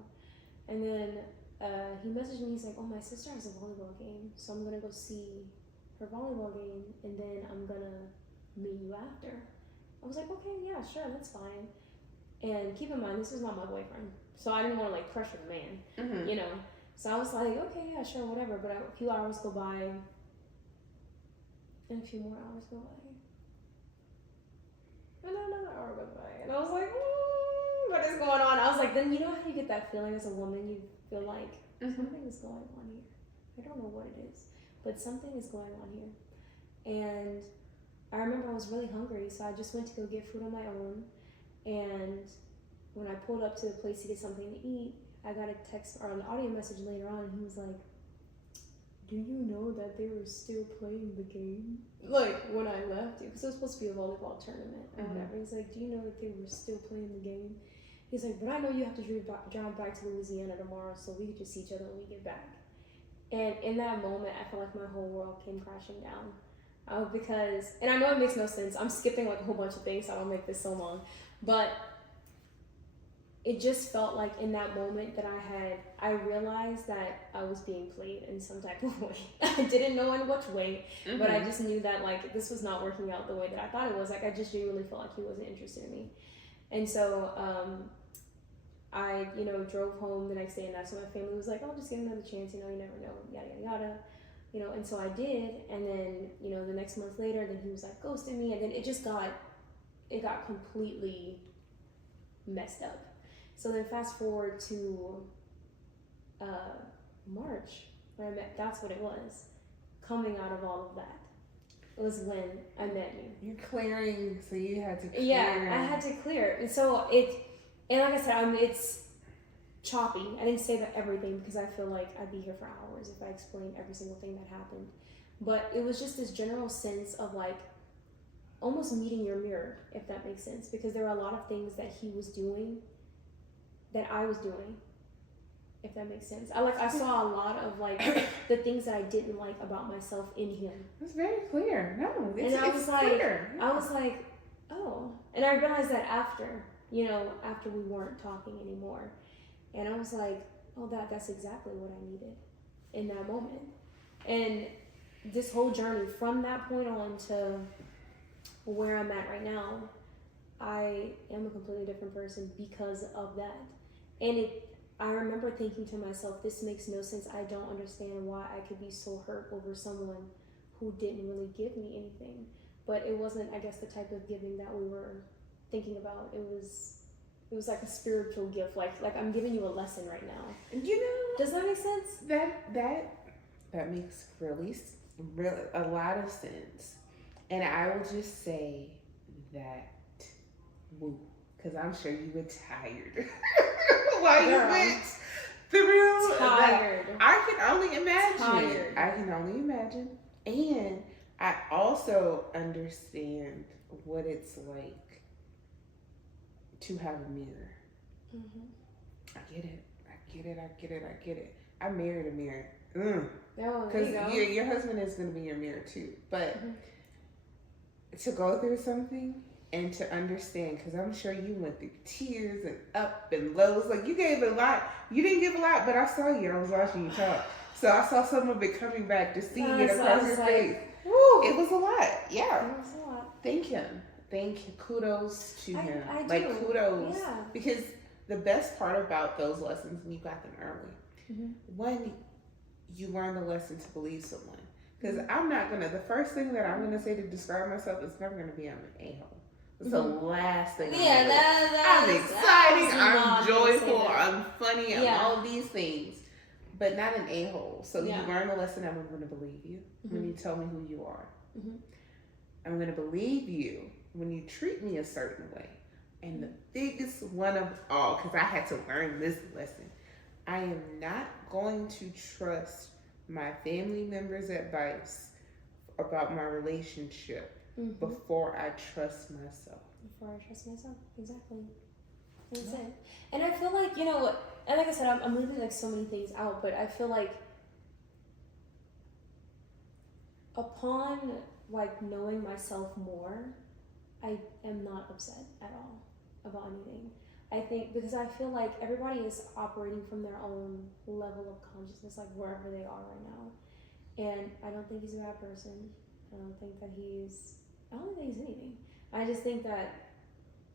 And then he messaged me, he's like, oh, my sister has a volleyball game, so I'm going to go see her volleyball game, and then I'm going to meet you after. I was like, okay, yeah, sure, that's fine. And keep in mind, this is not my boyfriend, so I didn't want to, like, pressure the man, you know? So I was like, okay, yeah, sure, whatever. But a few hours go by, and a few more hours go by. And then another hour goes by, and I was like, what is going on? I was like, then you know how you get that feeling as a woman? You feel like something is going on here. I don't know what it is, but something is going on here. And I remember I was really hungry, so I just went to go get food on my own. And when I pulled up to the place to get something to eat, I got a text or an audio message later on, and he was like, do you know that they were still playing the game? Like, when I left, because it was supposed to be a volleyball tournament or whatever. He's like, do you know that they were still playing the game? He's like, but I know you have to drive back to Louisiana tomorrow, so we could just see each other when we get back. And in that moment, I felt like my whole world came crashing down. Because, and I know it makes no sense. I'm skipping like a whole bunch of things, so I don't make this so long. But it just felt like in that moment that I realized that I was being played in some type of way. I didn't know in which way, but I just knew that like this was not working out the way that I thought it was. Like I just genuinely felt like he wasn't interested in me. And so I, you know, drove home the next day, and that's when my family was like, oh, just give him another chance, you know, you never know, yada, yada, yada. You know, and so I did, and then, you know, the next month later, then he was like ghosting me, and then it got completely messed up. So then fast forward to March, where I met, that's what it was. Coming out of all of that was when I met you. You're clearing, so you had to clear. Yeah, I had to clear. And so and like I said, it's choppy. I didn't say that everything because I feel like I'd be here for hours if I explained every single thing that happened. But it was just this general sense of like almost meeting your mirror, if that makes sense. Because there were a lot of things that he was doing that I was doing, if that makes sense. I saw a lot of like the things that I didn't like about myself in him. It's very clear. No, it's and I was like, clear. Yeah. I was like, oh, and I realized that after we weren't talking anymore, and I was like, oh, that's exactly what I needed in that moment. And this whole journey from that point on to where I'm at right now, I am a completely different person because of that. And I remember thinking to myself, this makes no sense. I don't understand why I could be so hurt over someone who didn't really give me anything. But it wasn't, I guess, the type of giving that we were thinking about. It was like a spiritual gift. Like I'm giving you a lesson right now. You know, does that make sense? That makes really a lot of sense. And I will just say that, woo, because I'm sure you were tired while you went through. Tired. I can only imagine. Tired. I can only imagine. And I also understand what it's like to have a mirror. I get it. I married a mirror. Because your husband is going to be your mirror too. But to go through something and to understand, because I'm sure you went through tears and up and lows. Like, you gave a lot. You didn't give a lot, but I saw you. I was watching you talk. So I saw some of it coming back, to see it across your face. Woo. It was a lot. Yeah. It was a lot. Thank him. Thank you. Kudos to him. I do. Like, kudos. Yeah. Because the best part about those lessons, and you got them early, when you learn the lesson to believe someone. Because I'm not going to, the first thing that I'm going to say to describe myself is never going to be I'm an a-hole. It's the last thing. I'm excited, I'm joyful, I'm funny, I'm all these things, but not an a-hole. So you learn the lesson. I'm going to believe you when you tell me who you are. I'm going to believe you when you treat me a certain way. And the biggest one of all, because I had to learn this lesson, I am not going to trust my family members' advice about my relationship before I trust myself. Before I trust myself, exactly. That's it. And I feel like, you know, and like I said, I'm leaving like so many things out, but I feel like upon like knowing myself more, I am not upset at all about anything. I think because I feel like everybody is operating from their own level of consciousness, like wherever they are right now. And I don't think he's a bad person. I don't think that he's anything. I just think that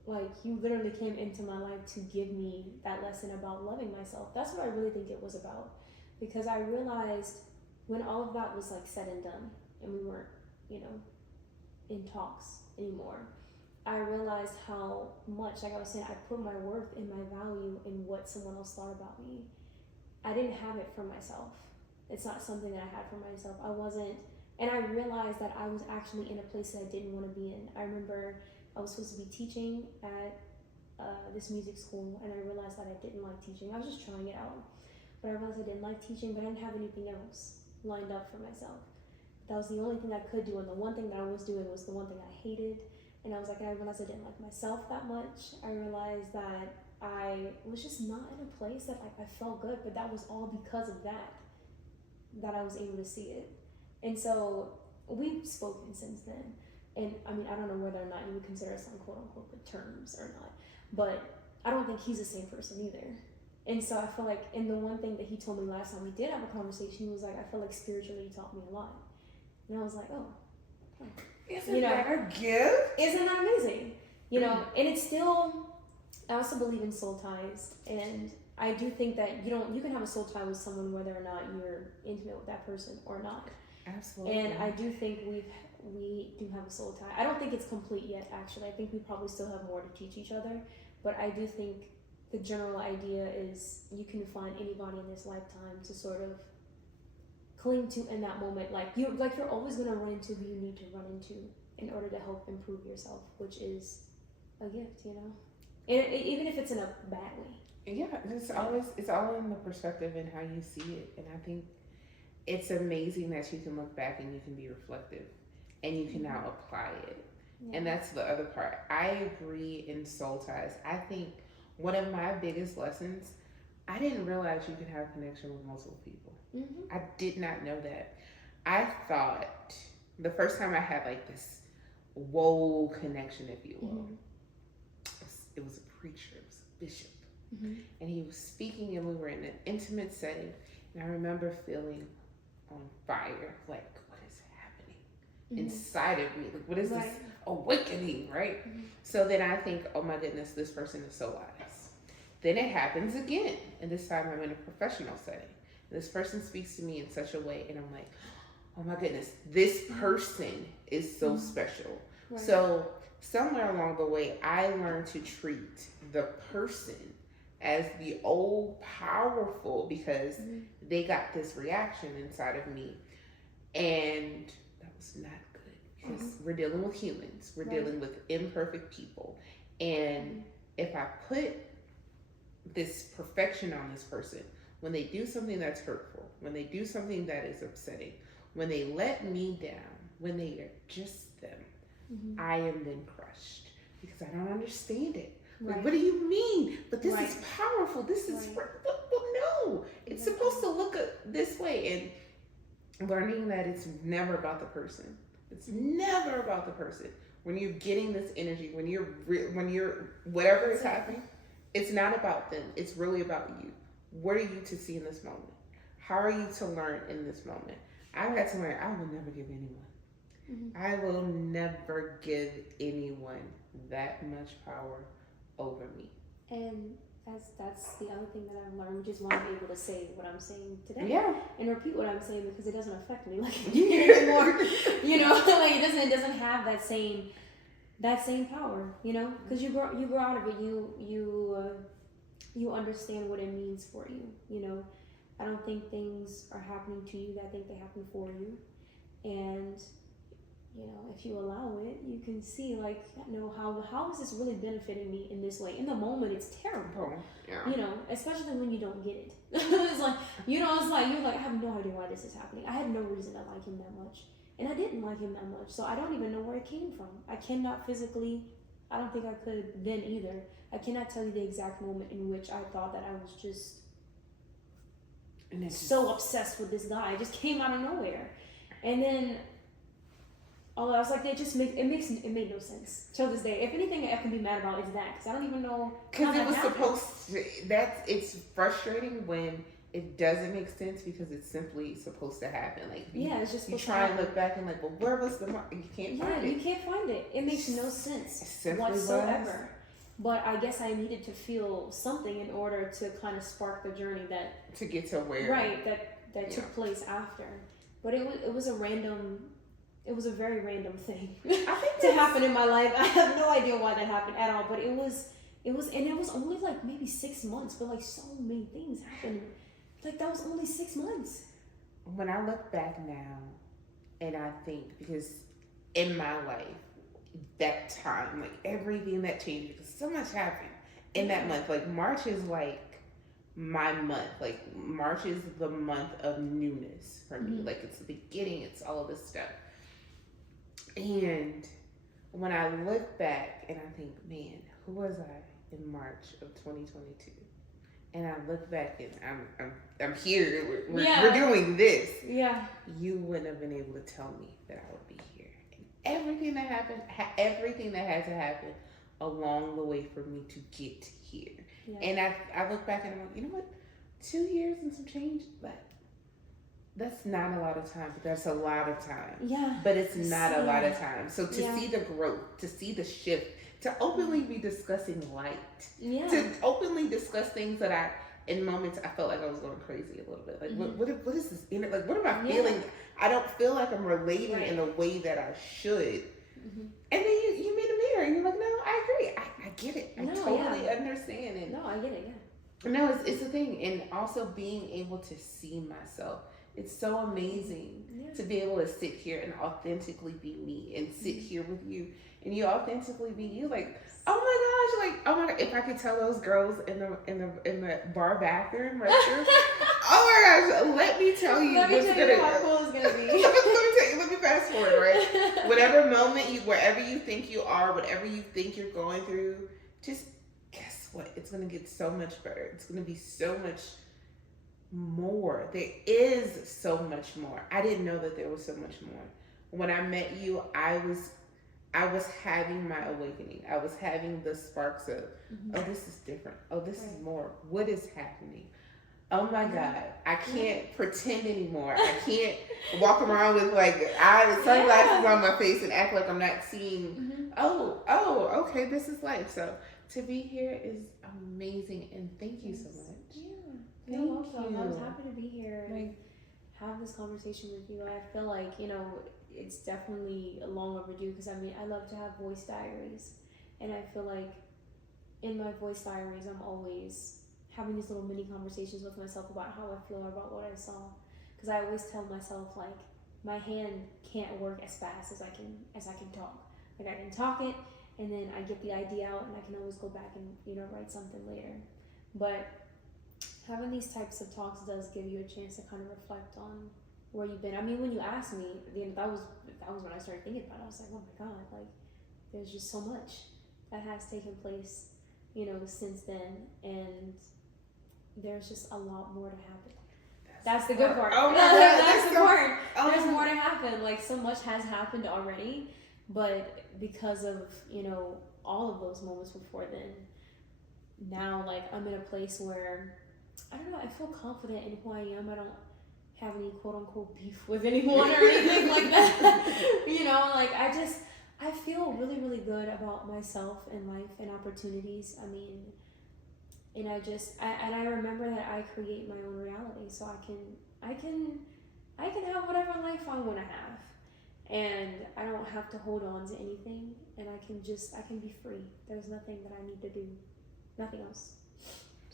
like you literally came into my life to give me that lesson about loving myself. That's what I really think it was about. Because I realized when all of that was like said and done and we weren't, you know, in talks anymore, I realized how much, like I was saying, I put my worth and my value in what someone else thought about me. I didn't have it for myself. It's not something that I had for myself. I wasn't, and I realized that I was actually in a place that I didn't want to be in. I remember I was supposed to be teaching at this music school, and I realized that I didn't like teaching. I was just trying it out. But I realized I didn't like teaching, but I didn't have anything else lined up for myself. That was the only thing I could do, and the one thing that I was doing was the one thing I hated. And I was like, I realized I didn't like myself that much. I realized that I was just not in a place that I felt good, but that was all because of that I was able to see it. And so we've spoken since then. And I mean, I don't know whether or not you would consider us on quote unquote the terms or not, but I don't think he's the same person either. And so I feel like, and the one thing that he told me last time we did have a conversation, he was like, I feel like spiritually he taught me a lot. And I was like, oh. Isn't that a gift? Isn't that amazing? You know, and it's still, I also believe in soul ties, and I do think that you can have a soul tie with someone whether or not you're intimate with that person or not. Absolutely. And I do think we do have a soul tie. I don't think it's complete yet, actually. I think we probably still have more to teach each other, but I do think the general idea is you can find anybody in this lifetime to sort of cling to in that moment. Like you're always going to run into who you need to run into in order to help improve yourself, which is a gift, you know, and even if it's in a bad way. Yeah, it's all in the perspective and how you see it. And I think it's amazing that you can look back and you can be reflective and you can now apply it. Yeah. And that's the other part. I agree in soul ties. I think one of my biggest lessons, I didn't realize you could have a connection with multiple people. I did not know that. I thought the first time I had like this whoa connection, if you will, it was a preacher, it was a bishop. And he was speaking and we were in an intimate setting. And I remember feeling on fire, like, what is happening inside of me? Like, what is this awakening, right? So then I think, oh my goodness, this person is so wise. Then it happens again. And this time I'm in a professional setting. This person speaks to me in such a way, and I'm like, oh my goodness, this person is so special. Right. So somewhere along the way, I learned to treat the person as the old powerful because they got this reaction inside of me. And that was not good because we're dealing with humans. We're dealing with imperfect people. And if I put this perfection on this person, when they do something that's hurtful, when they do something that is upsetting, when they let me down, when they are just them, I am then crushed because I don't understand it. Like, what do you mean? But this is powerful. This is, well, no, it's supposed to look this way. And learning that it's never about the person. It's never about the person. when you're getting this energy, when you're whatever is happening, it's not about them. It's really about you. What are you to see in this moment? How are you to learn in this moment? I've had to learn. I will never give anyone. Mm-hmm. I will never give anyone that much power over me. And that's the other thing that I've learned, which is why I'm able to say what I'm saying today. Yeah. And repeat what I'm saying because it doesn't affect me like anymore. Like it doesn't have that same power, because you grow out of it. You understand what it means for you. I don't think things are happening to you. I think they happen for you. And if you allow it, you can see how is this really benefiting me in this way? In the moment, it's terrible. Yeah. Especially when you don't get it. It's like you're like, I have no idea why this is happening. I had no reason to like him that much, and I didn't like him that much, so I don't even know where it came from. I cannot physically. I don't think I could then either. I cannot tell you the exact moment in which I thought that I was just so obsessed with this guy. It just came out of nowhere, and then. Although I was like, it made no sense till this day. If anything, I can be mad about is that because I don't even know. Because it was supposed to. It's frustrating when it doesn't make sense because it's simply supposed to happen. Like it's just you try and look back and like, well, where was the mark? You can't find it. You can't find it. It makes no sense whatsoever. But I guess I needed to feel something in order to kind of spark the journey that to get to where that took place after. But it was a random. It was a very random thing to happen in my life. I have no idea why that happened at all, but it was only like maybe 6 months, but like so many things happened. Like that was only 6 months. When I look back now, and I think because in my life, that time, like everything that changed, because so much happened in that month. Like March is like my month. Like March is the month of newness for me. Mm-hmm. Like it's the beginning. It's all of this stuff. And when I look back and I think, man, who was I in March of 2022? And I look back and I'm here. We're doing this. Yeah. You wouldn't have been able to tell me that I would be here. And everything that happened, everything that had to happen along the way for me to get here. Yeah. And I look back and I'm like, you know what? 2 years and some change, that's not a lot of time, but that's a lot of time. Yeah. But it's not a lot of time. So to see the growth, to see the shift, to openly be discussing light, to openly discuss things that in moments I felt like I was going crazy a little bit. Like, what is this? Like, what am I feeling? I don't feel like I'm relating in a way that I should. Mm-hmm. And then you meet a mirror and you're like, no, I agree. I get it. I totally understand it. No, I get it, yeah. No, it's a thing. And also being able to see myself. It's so amazing to be able to sit here and authentically be me and sit here with you and you authentically be you. Like, oh my gosh, if I could tell those girls in the bar bathroom, restroom, oh my gosh, let me tell you how cool it's gonna be. let me fast forward, right? Whatever moment wherever you think you are, whatever you think you're going through, just guess what? It's gonna get so much better. It's gonna be so much more. There is so much more. I didn't know that there was so much more. When I met you, I was having my awakening. I was having the sparks of, oh, this is different. Oh, this is more. What is happening? Oh my God. I can't pretend anymore. I can't walk around with sunglasses on my face and act like I'm not seeing, oh, okay, this is life. So to be here is amazing and thank you so much. You're welcome. I was happy to be here and have this conversation with you. I feel like, it's definitely long overdue because I love to have voice diaries. And I feel like in my voice diaries, I'm always having these little mini conversations with myself about how I feel about what I saw. Because I always tell myself, like, my hand can't work as fast as I can talk. Like, I can talk it and then I get the idea out and I can always go back and, write something later. But having these types of talks does give you a chance to kind of reflect on where you've been. I mean, when you asked me, that was when I started thinking about it. I was like, oh my God, like there's just so much that has taken place, since then, and there's just a lot more to happen. That's the good part. Oh my God, that's the part. There's more to happen. Like so much has happened already, But because of, all of those moments before then, now like I'm in a place where I don't know, I feel confident in who I am. I don't have any quote unquote beef with anyone or anything like that. Like I feel really, really good about myself and life and opportunities. I mean, and I remember that I create my own reality, so I can have whatever life I want to have, and I don't have to hold on to anything, and I can be free. There's nothing that I need to do, nothing else.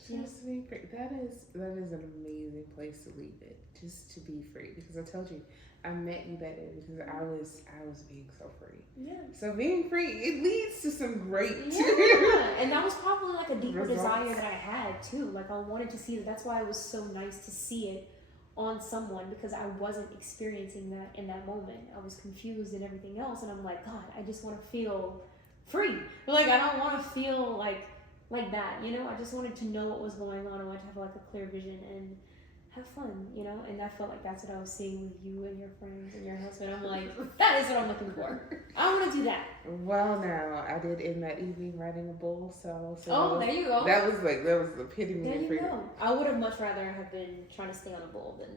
Just to be free. That is an amazing place to leave it. Just to be free, because I told you, I met you that day because I was being so free. Yeah. So being free, it leads to some great. Yeah. And that was probably like a deeper results. desire that I had too. Like I wanted to see that. That's why it was so nice to see it on someone, because I wasn't experiencing that in that moment. I was confused and everything else, and I'm like, God, I just want to feel free. Like I don't want to feel like that, I just wanted to know what was going on. I wanted to have like a clear vision and have fun, and I felt like that's what I was seeing with you and your friends and your husband. I'm like, that is what I'm looking for. I want to do that. Well, now I did end that evening riding a bull, so there you go. That was the epitome There of you freedom. go. I would have much rather have been trying to stay on a bull than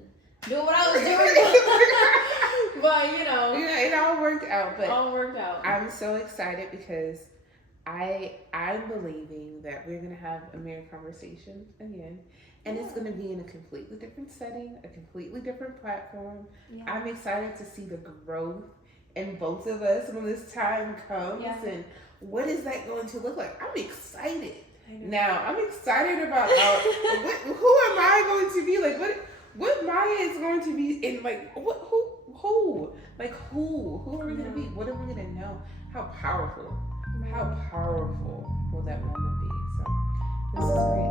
doing what I was doing. But yeah, it all worked out. But all worked out. I'm so excited because I'm believing that we're gonna have a married conversation again. And it's going to be in a completely different setting, a completely different platform. Yeah. I'm excited to see the growth in both of us when this time comes. Yeah. And what is that going to look like? I'm excited. Now, I'm excited about who am I going to be? Like, what Maya is going to be in, like, who? Like, who are we going to be? What are we going to know? How powerful will that moment be? So, this is great.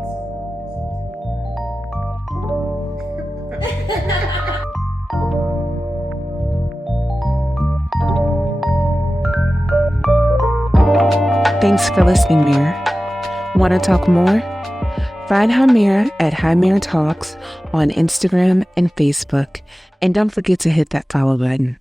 Thanks for listening, Mira. Want to talk more? Find Hamira at Hamira Talks on Instagram and Facebook. And don't forget to hit that follow button.